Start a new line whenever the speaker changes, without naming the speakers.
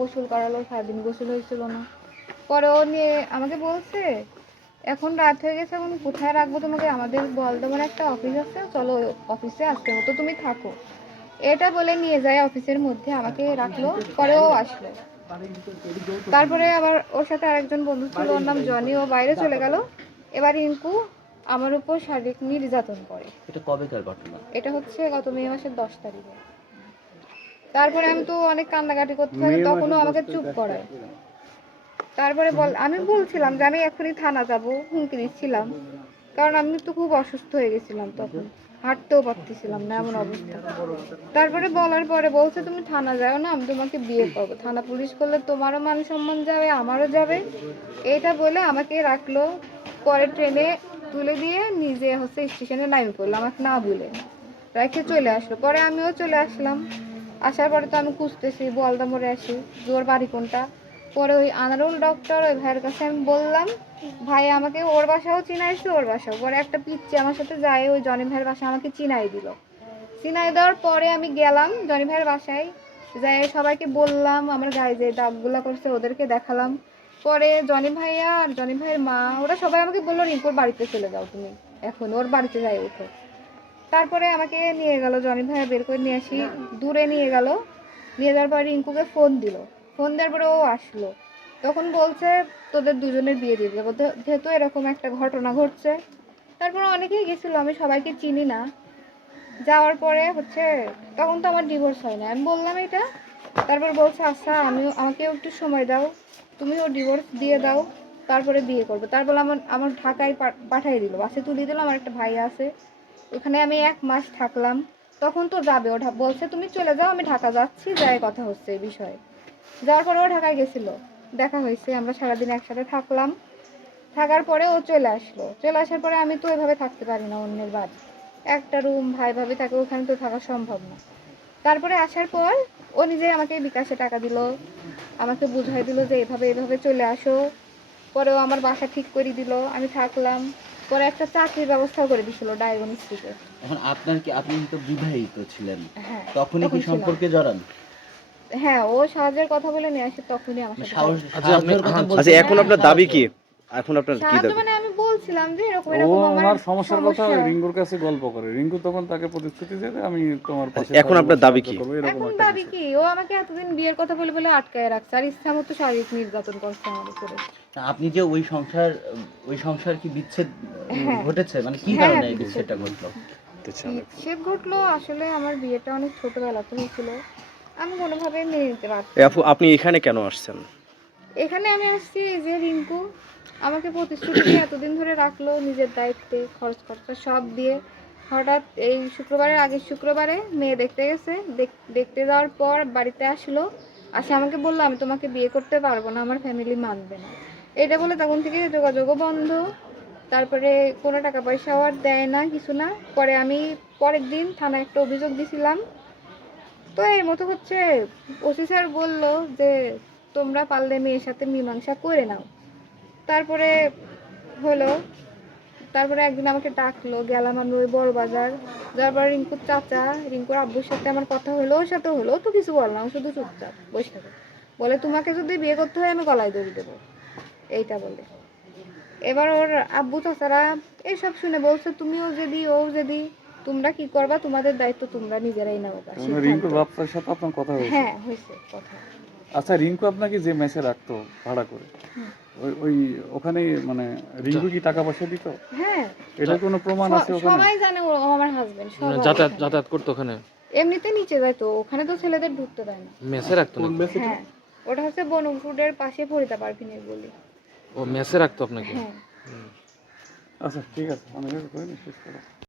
গোসল করালো সারাদিন গোসল হয়েছিল না। পরে ও নিয়ে আমাকে বলছে এখন রাত হয়ে গেছে এখন কোথায় রাখব তোমাকে? আমাদের বলদমের একটা অফিস আছে চলো অফিসে আজকের মতো তুমি থাকো। এটা বলে নিয়ে যায় অফিসের মধ্যে আমাকে রাখল পরে ও আসলো। তারপরে আবার ওর সাথে আরেকজন বন্ধু ছিল ওর নাম জনি ও বাইরে চলে গেল। এবার ইনকু আমার উপর শারীরিক নির্যাতন করে।
এটা কবেকার ঘটনা?
এটা হচ্ছে গত মে মাসের দশ তারিখে। তারপরে আমি তো অনেক কান্নাকাটি করতে থাকি তখনও আমাকে চুপ করায়। তারপরে বল আমি বলছিলাম যে আমি এখনই থানা যাব হুমকি দিচ্ছিলাম। কারণ আমি তো খুব অসুস্থ হয়ে গেছিলাম তখন হাঁটতেও পারতেছিলাম না এমন অবস্থা। তারপরে বলার পরে বলছে তুমি থানা যাও না আমি তোমাকে বিয়ে করব। থানা পুলিশ করলে তোমারও মান সম্মান যাবে আমারও যাবে। এটা বলে আমাকে রাখল পরে ট্রেনে তুলে দিয়ে নিজে হচ্ছে স্টেশনে নামি পড়ল আমাকে না বলে রেখে চলে আসলো। পরে আমিও চলে আসলাম। আসার পরে তো আমি খুঁজতেছি বলদা মোড়ে আসি ওর বাড়ি কোনটা? পরে ওই আনারুল ডক্টর ওই ভাইয়ের কাছে আমি বললাম, ভাই, আমাকে ওর বাসাও চিনাইছে ওর বাসাও। পরে একটা পিচ্ছি আমার সাথে যায়, ওই জনি ভাইয়ের বাসা আমাকে চিনাই দিল। চিনাই দেওয়ার পরে আমি গেলাম জনি ভাইয়ের বাসায়, যাই সবাইকে বললাম, আমার গায়ে যে দাগগুলা করছে ওদেরকে দেখালাম। পরে জনি ভাইয়া আর জনি ভাইয়ের মা, ওরা সবাই আমাকে বলল, রিঙ্কুর বাড়িতে চলে যাও তুমি, এখন ওর বাড়িতে যাই উঠো তারপরে আমাকে নিয়ে গেল, জনি ভাইয়া বের করে নিয়ে আসি, দূরে নিয়ে গেল। নিয়ে যাওয়ার পর রিঙ্কুকে ফোন দিল। ফোন দেওয়ার পরে ও আসলো। তখন বলছে, তোদের দুজনের বিয়ে দিয়ে দেবো। যেহেতু এরকম একটা ঘটনা ঘটছে। তারপরে অনেকেই গেছিল, আমি সবাইকে চিনি না। যাওয়ার পরে হচ্ছে, তখন তো আমার ডিভোর্স হয় না আমি বললাম এটা তারপর বলছে আচ্ছা আমি, আমাকেও একটু সময় দাও। তুমিও ডিভোর্স দিয়ে দাও। তারপরে বিয়ে করব। তারপর আমার আমার ঢাকায় পাঠিয়ে দিল। বাসে তুলে দিল, আমার একটা ভাই আছে। ওখানে আমি এক মাস থাকলাম। তখন তো যাবে ও বলছে, তুমি চলে যাও, আমি ঢাকা যাচ্ছি, যাই কথা হচ্ছে এই বিষয়ে। যাওয়ার পরে ও ঢাকায় গেছিল। দেখা হয়েছে, আমরা সারাদিন একসাথে থাকলাম। থাকার পরে ও চলে আসলো। চলে আসার পরে আমি তো এভাবে থাকতে পারি না অন্যের বাড়ি। একটা রুম ভাই ভাবি থাকে, ওখানে তো থাকা সম্ভব না। তারপরে আসার পর ও নিজে আমাকে বিকাশে টাকা দিল। আমাকে বুঝাই দিল যে, এভাবে এভাবে চলে আসো। পরে ও আমার বাসা ঠিক করে দিল আমি থাকলাম। পরে একটা চাকরির ব্যবস্থা করে দিছিল ডায়াগনস্টিকে
এখন আপনার কি আপনি তো বিবাহিত ছিলেন।
হ্যাঁ
তখনই কি সম্পর্কে জড়ান?
হ্যাঁ ও সাহায্যের কথা বলে নিয়ে আসে তখনই আমার সাথে
সাহস
আচ্ছা,
সাহায্যের কথা
আচ্ছা, এখন আপনার দাবি কি? এখন আপনার কি দাবি?
মানে বলছিলাম যে এরকম এরকম আমার
সমস্যার কথা রিঙ্গুর কাছে গল্প করে। রিঙ্গু তখন তাকে প্রতিশ্রুতি দিয়ে দেয়, আমি তোমার পাশে
এখন আপনার দাবি কি?
এখন দাবি কি? ও আমাকে এতদিন বিয়ের কথা বলে বলে আটকায় রাখছে। আর ইচ্ছা মতো শারীরিক নির্যাতন করছে আমার উপরে।
আপনি যে ওই সংসার ওই সংসার কি বিচ্ছেদ
হ্যাঁ।
ঘটেছে? মানে কি
হ্যাঁ,
কারণে এই বিচ্ছেদটা ঘটলো?
বিচ্ছেদ ঘটলো আসলে আমার বিয়েটা অনেক ছোটবেলাতে হয়েছিল আমি কোনোভাবে মেনে নিতে পারছি
আপনি এখানে কেন আসছেন?
এখানে আমি আসছি এই যে রিঙ্কু। আমাকে প্রতিশ্রুতি এতদিন ধরে রাখল নিজের দায়িত্বে খরচ খরচা সব দিয়ে। হঠাৎ এই শুক্রবারের আগের শুক্রবারে মেয়ে দেখতে গেছে। দেখ- দেখতে যাওয়ার পর বাড়িতে আসলো। আসে আমাকে বলল, আমি তোমাকে বিয়ে করতে পারব না, আমার ফ্যামিলি মানবে না। এটা বলে তখন থেকে যোগাযোগও বন্ধ। তারপরে কোনো টাকা পয়সাও আর দেয় না, কিছু না। পরে আমি পরের দিন থানায় একটা অভিযোগ দিছিলাম। তো এই মতো হচ্ছে। ওসি স্যার বলল যে তোমরা পারলে মেয়ের সাথে মীমাংসা করে নাও। তারপরে হলো, তারপরে একদিন আমাকে ডাকলো, গেলাম আমি ওই বড় বাজার। যার পরে রিঙ্কুর চাচা, রিঙ্কুর আব্বুর সাথে আমার কথা হলো, ওর সাথে হলো, তো কিছু বললাম শুধু চুপচাপ বসে থাকে। বলে, তোমাকে যদি বিয়ে করতে হয়, আমি গলায় দড়ি দেবো। এইটা বলে। এবার ওর আব্বু, চাচারা এসব শুনে বলছে, তুমিও যদি, ও যদি তোমরা কি করবা? তোমাদের দায়িত্ব তোমরা নিজেরাই নেব
মানে রিঙ্কুর বাপ্পার সাথে আপনার কথা হয়েছে?
হ্যাঁ হয়েছে কথা।
আচ্ছা রিঙ্কু আপনাকে যে মেসে রাখতো ভাড়া করে ওই ওই ওখানে মানে রিঙ্কু কি টাকা পয়সা দিত?
হ্যাঁ।
এটার কোনো প্রমাণ আছে ওখানে?
সবাই জানে ও আমার হাজবেন্ড
মানে
সবাই
যাতায়াত যাতায়াত করতো ওখানে?
এমনিতে নিচে যায় তো ওখানে তো ছেলেদের ঢুকতে দেয় না।
মেসে রাখতো নাকি?
হ্যাঁ ওটা হচ্ছে বনফুডের পাশে ফরিদা পার্কিনের বলি।
ও মেসে রাখতো আপনাকে?
হ্যাঁ।
আচ্ছা ঠিক আছে আমি করে শেষ করো।